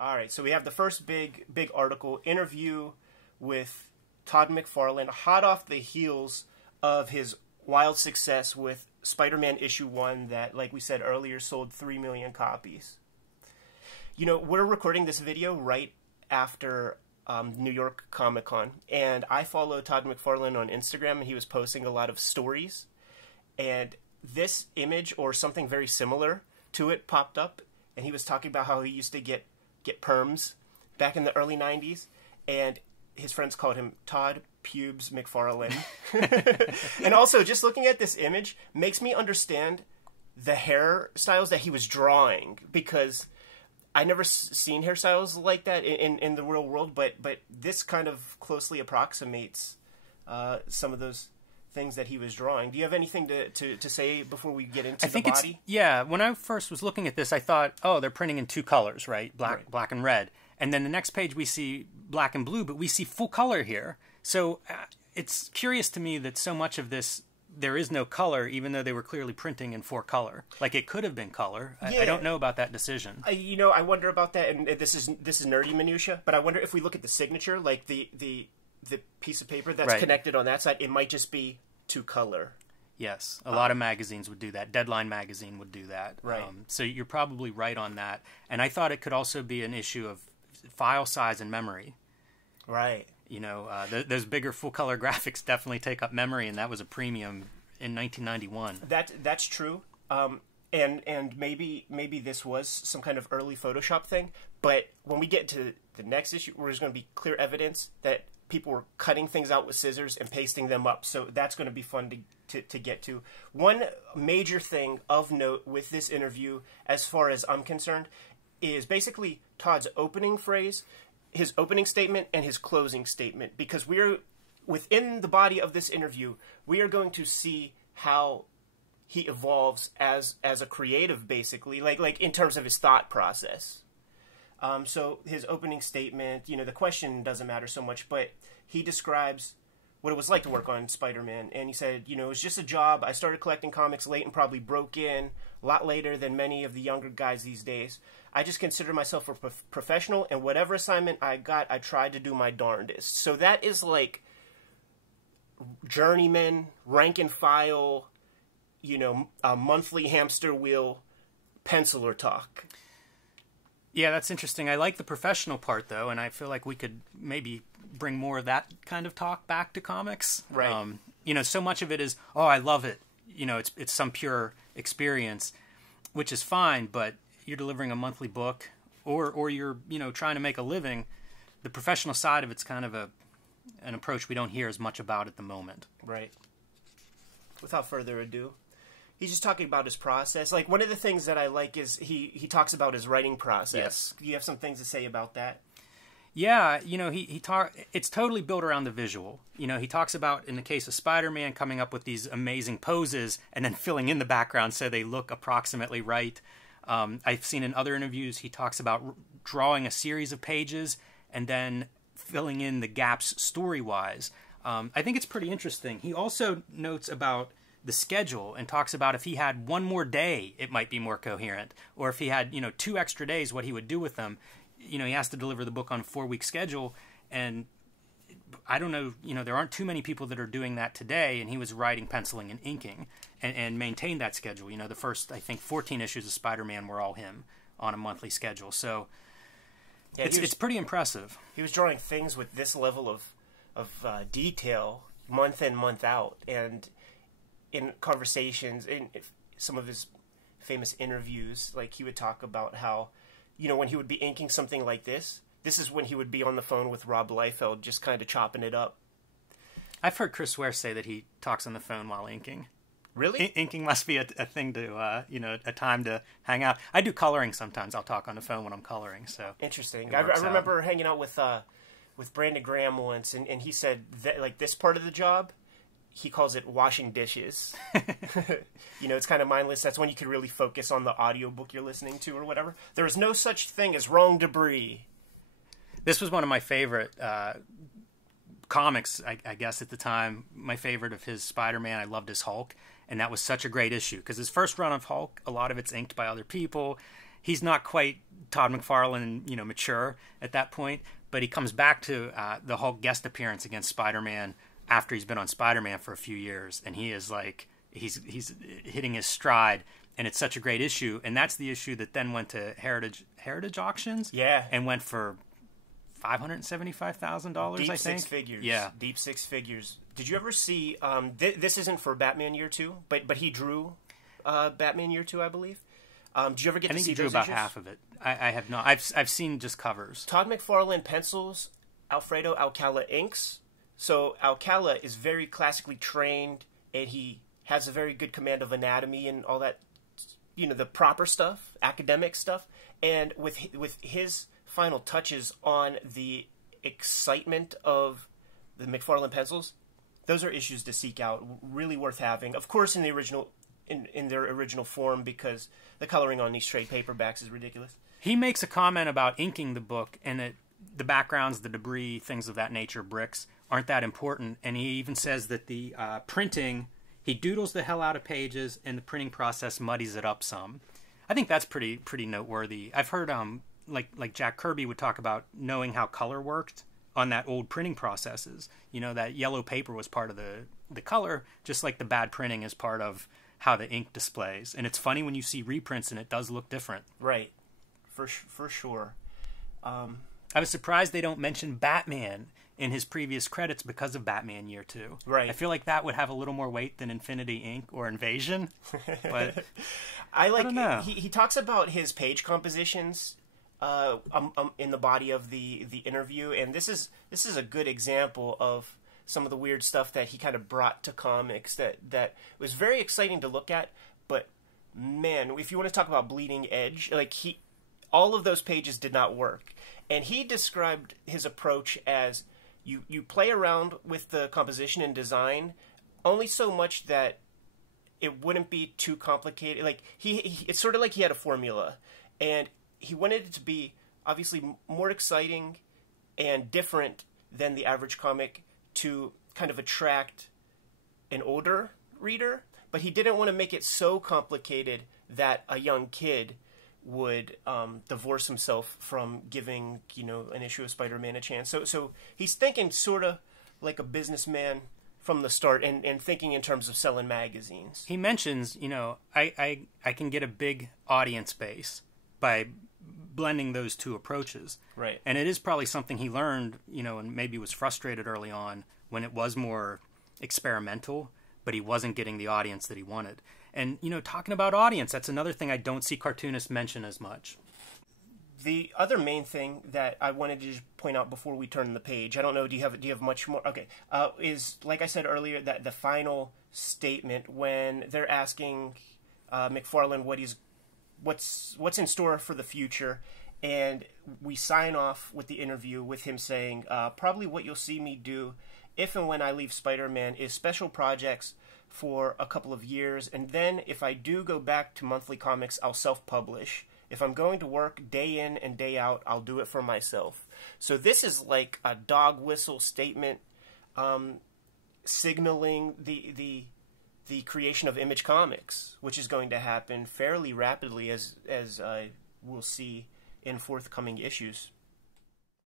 All right, so we have the first big article, interview with Todd McFarlane, hot off the heels of his wild success with Spider-Man issue 1 that, like we said earlier, sold 3 million copies. You know, we're recording this video right after New York Comic Con, and I follow Todd McFarlane on Instagram, and he was posting a lot of stories, and this image or something very similar to it popped up, and he was talking about how he used to get perms back in the early 90s, and his friends called him Todd Pubes McFarlane. And also, just looking at this image makes me understand the hairstyles that he was drawing, because I never seen hairstyles like that in the real world, but this kind of closely approximates some of those things that he was drawing. Do you have anything to say before we get into the body? Yeah, when I first was looking at this, I thought, oh, they're printing in 2 colors, right? Black and red. And then the next page we see black and blue, but we see full color here. So it's curious to me that so much of this, there is no color, even though they were clearly printing in 4 color. Like, it could have been color. Yeah. I don't know about that decision. I wonder about that, and this is nerdy minutia, but I wonder if we look at the signature, like the piece of paper that's connected on that side, it might just be 2 color. Yes, a lot of magazines would do that. Deadline magazine would do that. Right. So you're probably right on that. And I thought it could also be an issue of file size and memory. Right. You know, those bigger full-color graphics definitely take up memory, and that was a premium in 1991. That's true. And maybe this was some kind of early Photoshop thing, but when we get to the next issue, there's going to be clear evidence that people were cutting things out with scissors and pasting them up, so that's going to be fun to get to. One major thing of note with this interview, as far as I'm concerned, is basically Todd's opening phrase, his opening statement, and his closing statement, because we're within the body of this interview, we are going to see how he evolves as a creative, basically, like in terms of his thought process. So his opening statement, you know, the question doesn't matter so much, but he describes what it was like to work on Spider-Man. And he said, you know, it was just a job. I started collecting comics late and probably broke in a lot later than many of the younger guys these days. I just consider myself a professional, and whatever assignment I got, I tried to do my darndest. So that is like journeyman, rank and file, you know, a monthly hamster wheel penciler talk. Yeah, that's interesting. I like the professional part, though, and I feel like we could maybe bring more of that kind of talk back to comics. Right. You know, so much of it is, oh, I love it. You know, it's some pure experience, which is fine, but you're delivering a monthly book or you're, you know, trying to make a living. The professional side of it's kind of an approach we don't hear as much about at the moment. Right. Without further ado, he's just talking about his process. Like, one of the things that I like is he talks about his writing process. Yes. Do you have some things to say about that? Yeah, you know, it's totally built around the visual. You know, he talks about, in the case of Spider-Man, coming up with these amazing poses and then filling in the background so they look approximately right. I've seen in other interviews he talks about drawing a series of pages and then filling in the gaps story-wise. I think it's pretty interesting. He also notes about the schedule and talks about if he had one more day, it might be more coherent. Or if he had, you know, 2 extra days, what he would do with them. You know, he has to deliver the book on a 4-week schedule, and I don't know, you know, there aren't too many people that are doing that today, and he was writing, penciling, and inking, and maintained that schedule. You know, the first, I think, 14 issues of Spider-Man were all him on a monthly schedule, so yeah, it's pretty impressive. He was drawing things with this level of detail month in, month out, and in conversations, in some of his famous interviews, like, he would talk about how, you know, when he would be inking something like this is when he would be on the phone with Rob Liefeld, just kind of chopping it up. I've heard Chris Ware say that he talks on the phone while inking. Really? Inking must be a thing to, you know, a time to hang out. I do coloring sometimes. I'll talk on the phone when I'm coloring. So interesting. I remember hanging out with Brandon Graham once, and he said that, like, this part of the job, he calls it washing dishes. You know, it's kind of mindless. That's when you could really focus on the audiobook you're listening to or whatever. There is no such thing as wrong debris. This was one of my favorite comics, I guess, at the time. My favorite of his Spider-Man. I loved his Hulk, and that was such a great issue because his first run of Hulk, a lot of it's inked by other people, he's not quite Todd McFarlane, mature at that point, but he comes back to the Hulk guest appearance against Spider-Man after he's been on Spider-Man for a few years, and he is like, he's hitting his stride, and it's such a great issue, and that's the issue that then went to Heritage Auctions, and went for $575,000, I think. Six figures. Yeah. Deep six figures. Did you ever see, this isn't for Batman Year 2, but he drew Batman Year 2, I believe. Did you ever get to see those? I think he drew about half of it. I have not. I've seen just covers. Todd McFarlane pencils, Alfredo Alcala inks. So Alcala is very classically trained, and he has a very good command of anatomy and all that, the proper stuff, academic stuff. And with his final touches on the excitement of the McFarlane pencils, those are issues to seek out. Really worth having. Of course, in the original, in their original form, because the coloring on these trade paperbacks is ridiculous. He makes a comment about inking the book, and that the backgrounds, the debris, things of that nature, bricks, aren't that important. And he even says that the printing, he doodles the hell out of pages, and the printing process muddies it up some. I think that's pretty noteworthy. I've heard like Jack Kirby would talk about knowing how color worked on that old printing processes. That yellow paper was part of the color, just like the bad printing is part of how the ink displays. And it's funny when you see reprints and it does look different. Right. For sure. I was surprised they don't mention Batman in his previous credits because of Batman Year 2. Right. I feel like that would have a little more weight than Infinity Inc. or Invasion. But I don't know. He talks about his page compositions in the body of the interview, and this is a good example of some of the weird stuff that he kind of brought to comics that was very exciting to look at. But man, if you want to talk about bleeding edge, all of those pages did not work. And he described his approach as you play around with the composition and design only so much that it wouldn't be too complicated. Like it's sort of like he had a formula, and he wanted it to be obviously more exciting and different than the average comic to kind of attract an older reader, but he didn't want to make it so complicated that a young kid would divorce himself from giving an issue of Spider-Man a chance. So he's thinking sort of like a businessman from the start, and thinking in terms of selling magazines. He mentions, I can get a big audience base by blending those two approaches. Right. And it is probably something he learned, and maybe was frustrated early on when it was more experimental, but he wasn't getting the audience that he wanted. And, talking about audience, that's another thing I don't see cartoonists mention as much. The other main thing that I wanted to just point out before we turn the page, I don't know, do you have much more? Okay, is, like I said earlier, that the final statement when they're asking McFarlane what's in store for the future, and we sign off with the interview with him saying, probably what you'll see me do if and when I leave Spider-Man is special projects for a couple of years, and then if I do go back to monthly comics, I'll self-publish. If I'm going to work day in and day out, I'll do it for myself. So this is like a dog whistle statement, signaling the creation of Image Comics, which is going to happen fairly rapidly, as we'll see in forthcoming issues.